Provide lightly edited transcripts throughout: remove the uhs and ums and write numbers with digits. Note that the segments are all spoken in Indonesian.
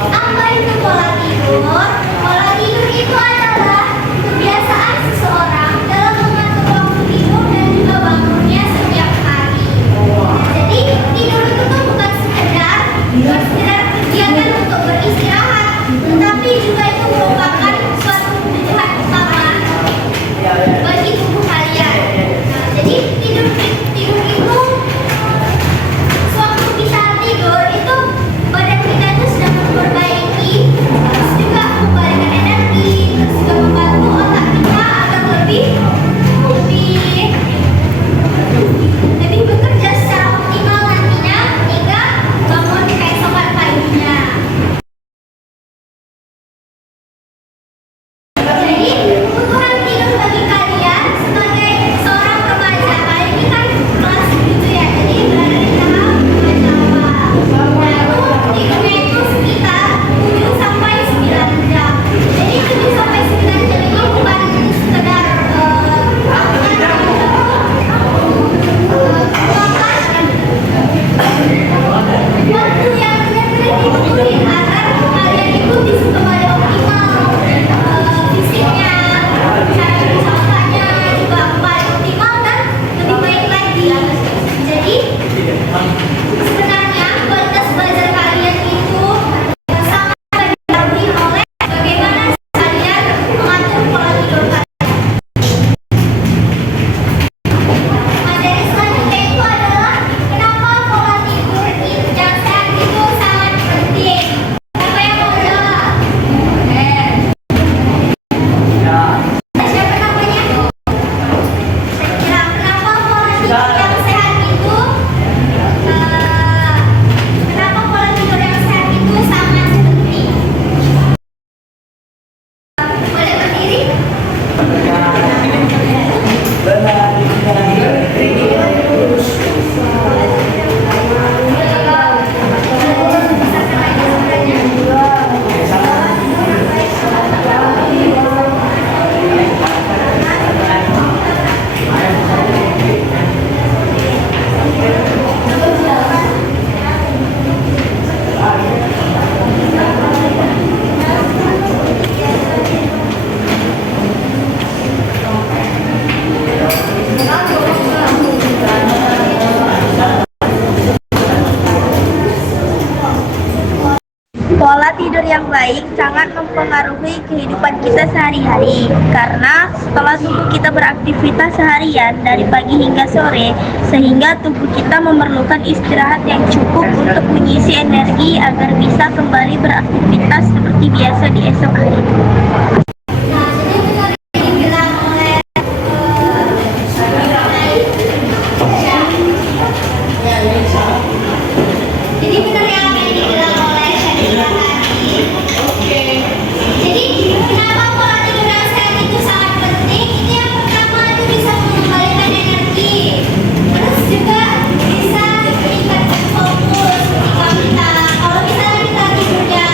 apa itu pola tidur? Pola tidur itu adalah kebiasaan seseorang dalam mengatur waktu tidur dan juga bangunnya setiap hari. Jadi tidur itu tuh bukan sekedar kegiatan untuk beristirahat, tetapi juga itu merupakan suatu kebutuhan utama bagi tubuh kalian. Nah, jadi tidur itu sewaktu kita tidur itu badan kita itu sedang memperbaiki, terus juga memberikan energi, terus juga membantu otak kita agar lebih bekerja secara optimal nantinya hingga bangun keesokan paginya. Jadi kebutuhan tidur bagi kalian sebagai seorang remaja, kalian ini kan kelas 7 ya, jadi berada di tahap remaja awal. Nah itu tidurnya itu sekitar 7 sampai 9 jam. Jadi 7 sampai 9 jam itu bukan sekedar waktu yang benar-benar dibutuhin agar kalian itu bisa kembali optimal fisiknya, cara usahakannya juga kembali optimal dan lebih baik lagi. Jadi sebenarnya kualitas belajar kalian itu sangat dipengaruhi oleh bagaimana kalian mengatur pola tidur kalian. Materi selanjutnya itu adalah kenapa pola tidur yang sehat itu sangat penting. Siapa yang mau jawab? Siapa namanya? Kenapa pola tidur yang sehat itu kenapa pola tidur yang sehat itu sangat penting? Boleh berdiri? Pola tidur yang baik sangat mempengaruhi kehidupan kita sehari-hari karena setelah tubuh kita beraktivitas seharian dari pagi hingga sore, sehingga tubuh kita memerlukan istirahat yang cukup untuk mengisi energi agar bisa kembali beraktivitas seperti biasa di esok hari. Nah, jadi benar yang dibilang oleh jadi benar yang dibilang oleh Syahida tadi. Jadi kenapa pola tidur yang sehat itu sangat penting? Itu yang pertama itu bisa mengembalikan energi, terus juga bisa meningkatkan fokus ketika kita kalau misalnya kita tidurnya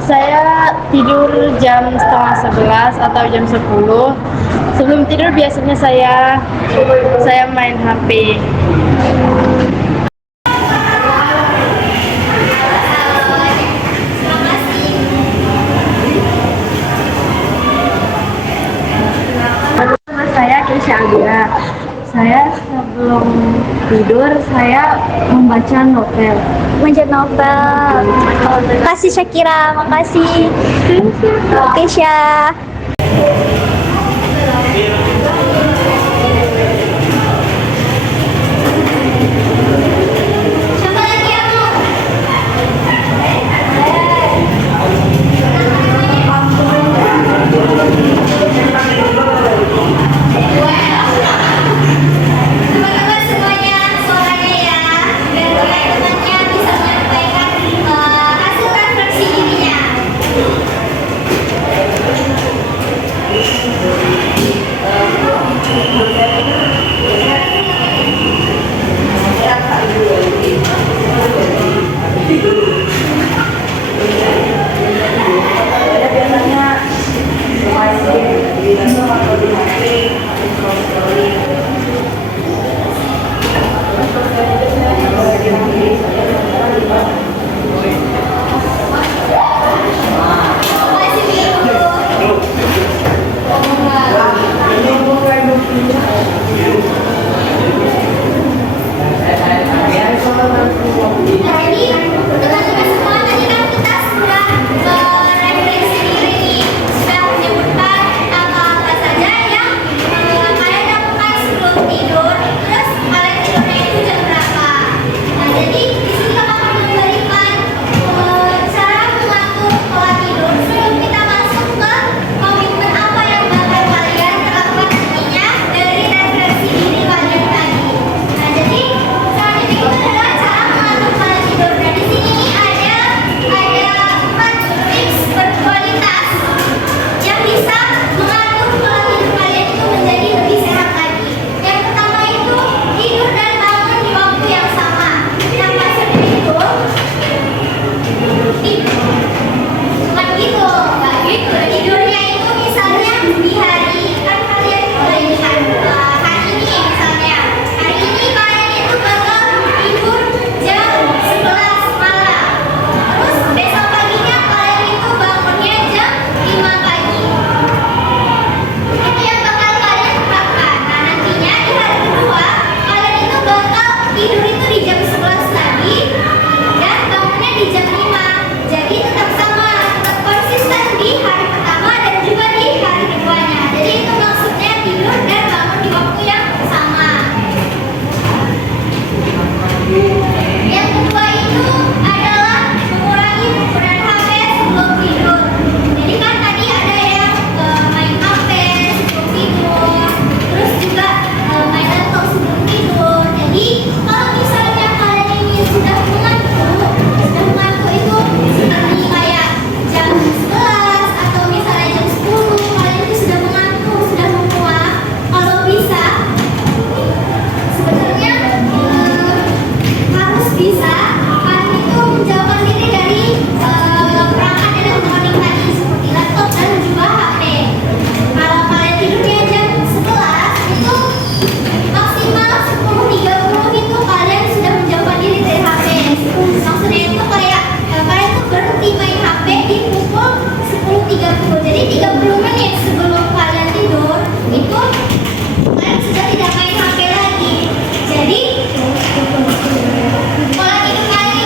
Saya tidur jam setengah 11 atau jam 10. Sebelum tidur biasanya saya main HP. Nama saya Kesha Agia. Saya sebelum tidur saya membaca novel. Baca novel. Makasih Shakira, makasih. Kesha. Siapa lagi yang mau? Teman-teman semuanya suaranya ya, biar teman-temannya bisa menyampaikan hasil refleksi dirinya. Makasih Biru. Nah, jadi teman-teman semua tadi kan kita sudah refleksi diri nih, sudah menyebutkan apa-apa saja yang kalian lakukan sebelum tidur, terus kalian tidurnya itu jam berapa. Nah, jadi di sini kakak akan memberikan cara mengatur pola tidur sebelum kita masuk ke komitmen apa yang bakal kalian lakukan nantinya dari refleksi diri kalian tadi. Nah, jadi selanjutnya itu adalah cara mengatur pola tidur. Dan di sini nih ada 4 tips berkualitas yang bisa mengatur pola tidur kalian itu menjadi lebih sehat lagi. Yang pertama itu tidur dan bangun di waktu yang sama. Yang maksudnya itu tidur. Bukan gitu, nggak gitu. Tidurnya itu misalnya di hari kan kalian mulai hari ini misalnya. Hari ini kalian itu bakal tidur jam 11 malam. Terus besok paginya kalian itu bangunnya jam 5 pagi. Itu yang bakal kalian terapkan. Nah, nantinya di hari kedua kalian itu bakal tidur itu di jam 11 lagi dan bangunnya di jam 5. Jadi tetap sama, tetap konsisten di hari pertama dan juga di hari keduanya. Jadi itu maksudnya tidur dan bangun di waktu yang sama. Yang kedua itu adalah mengurangi penggunaan HP sebelum tidur. Jadi kan tadi ada yang main HP sebelum tidur, terus juga main laptop sebelum tidur. Jadi kalau misalnya kalian ini sudah mengantuk itu seperti kayak jam 11 atau misalnya jam 10 kalian itu sudah mengantuk, sudah menguap. Kalau bisa sebenarnya harus bisa kalian itu menjauhkan diri dari perangkat elektronik tadi seperti laptop dan juga HP. Kalau kalian tidurnya jam 11 itu maksimal 10.30 itu kalian sudah menjauhkan diri dari HP. Maksudnya itu kayak kalian tuh berhenti main HP di pukul 10.30. Jadi 30 menit sebelum kalian tidur itu kalian sudah tidak main HP lagi. Jadi pola tidur kalian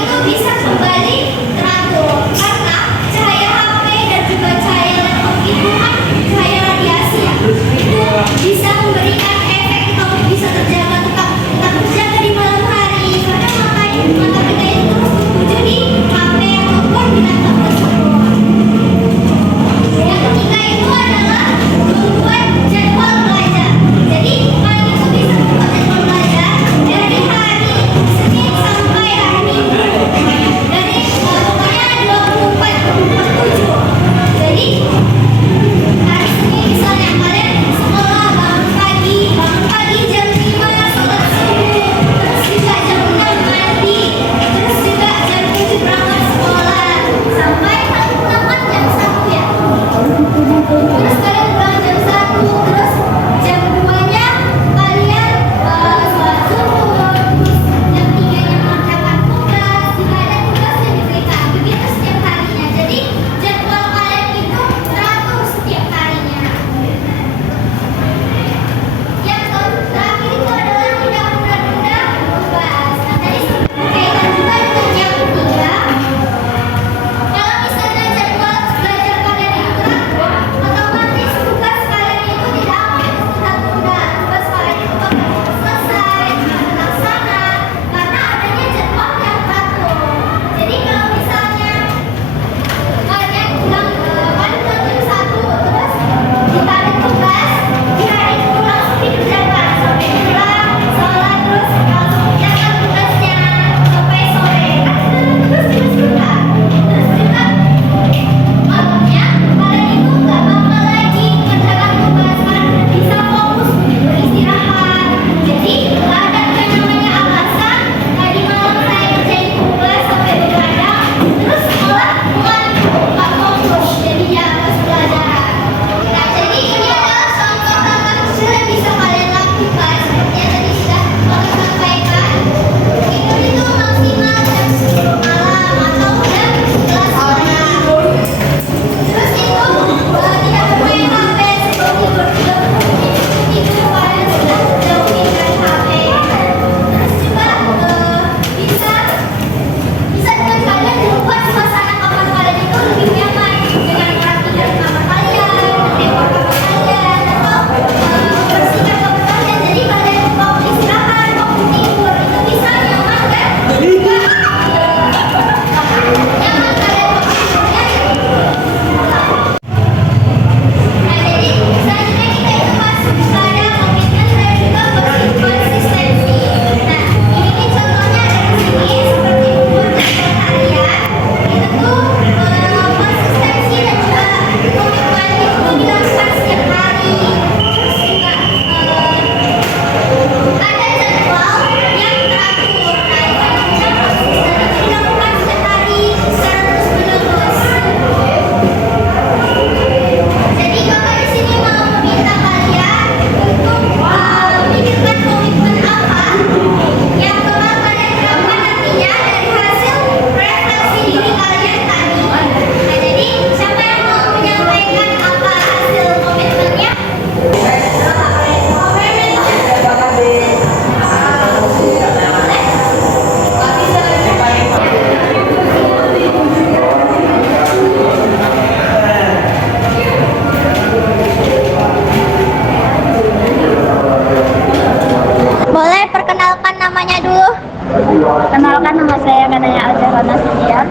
Kenalkan, nama saya Kanaya Azhara Nasidian.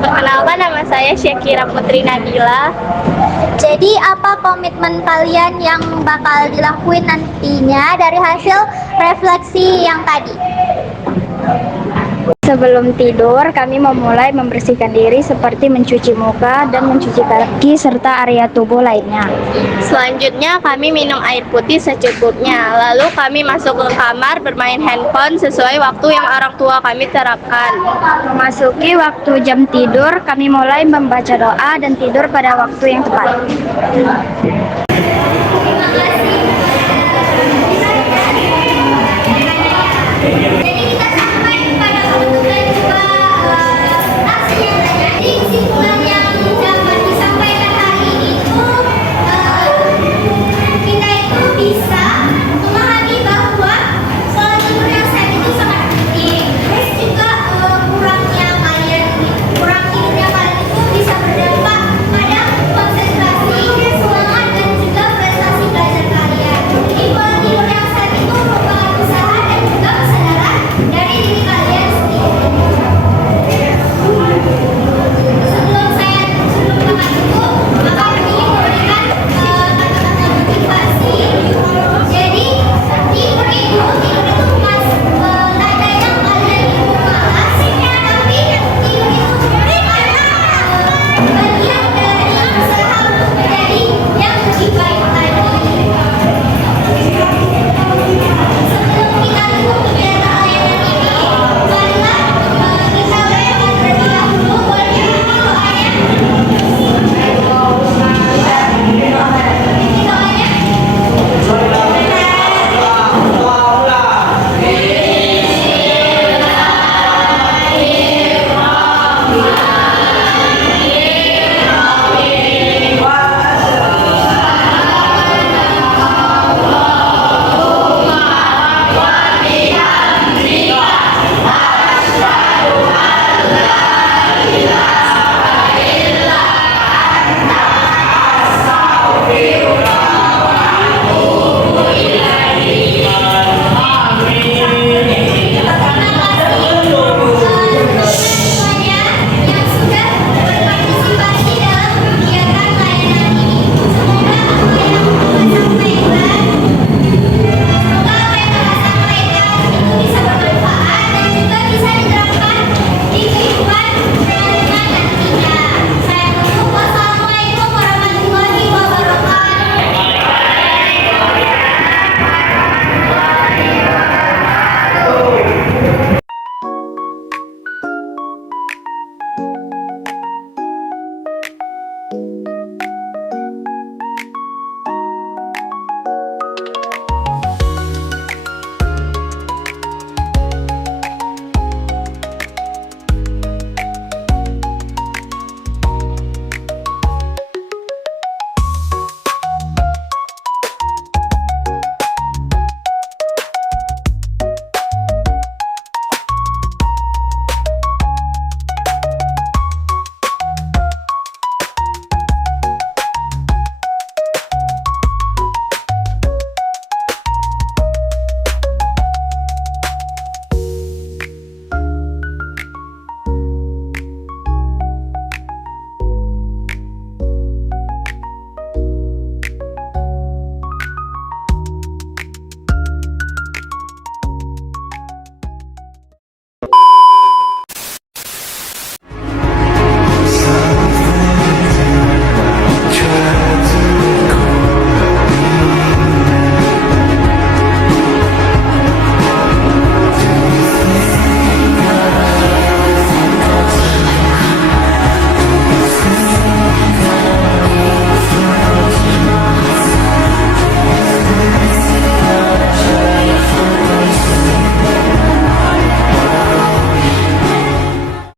Perkenalkan, nama saya Syakira Putri Nabila. Jadi apa komitmen kalian yang bakal dilakuin nantinya dari hasil refleksi yang tadi? Sebelum tidur, kami memulai membersihkan diri seperti mencuci muka dan mencuci kaki serta area tubuh lainnya. Selanjutnya, kami minum air putih secukupnya. Lalu kami masuk ke kamar bermain handphone sesuai waktu yang orang tua kami terapkan. Memasuki waktu jam tidur, kami mulai membaca doa dan tidur pada waktu yang tepat.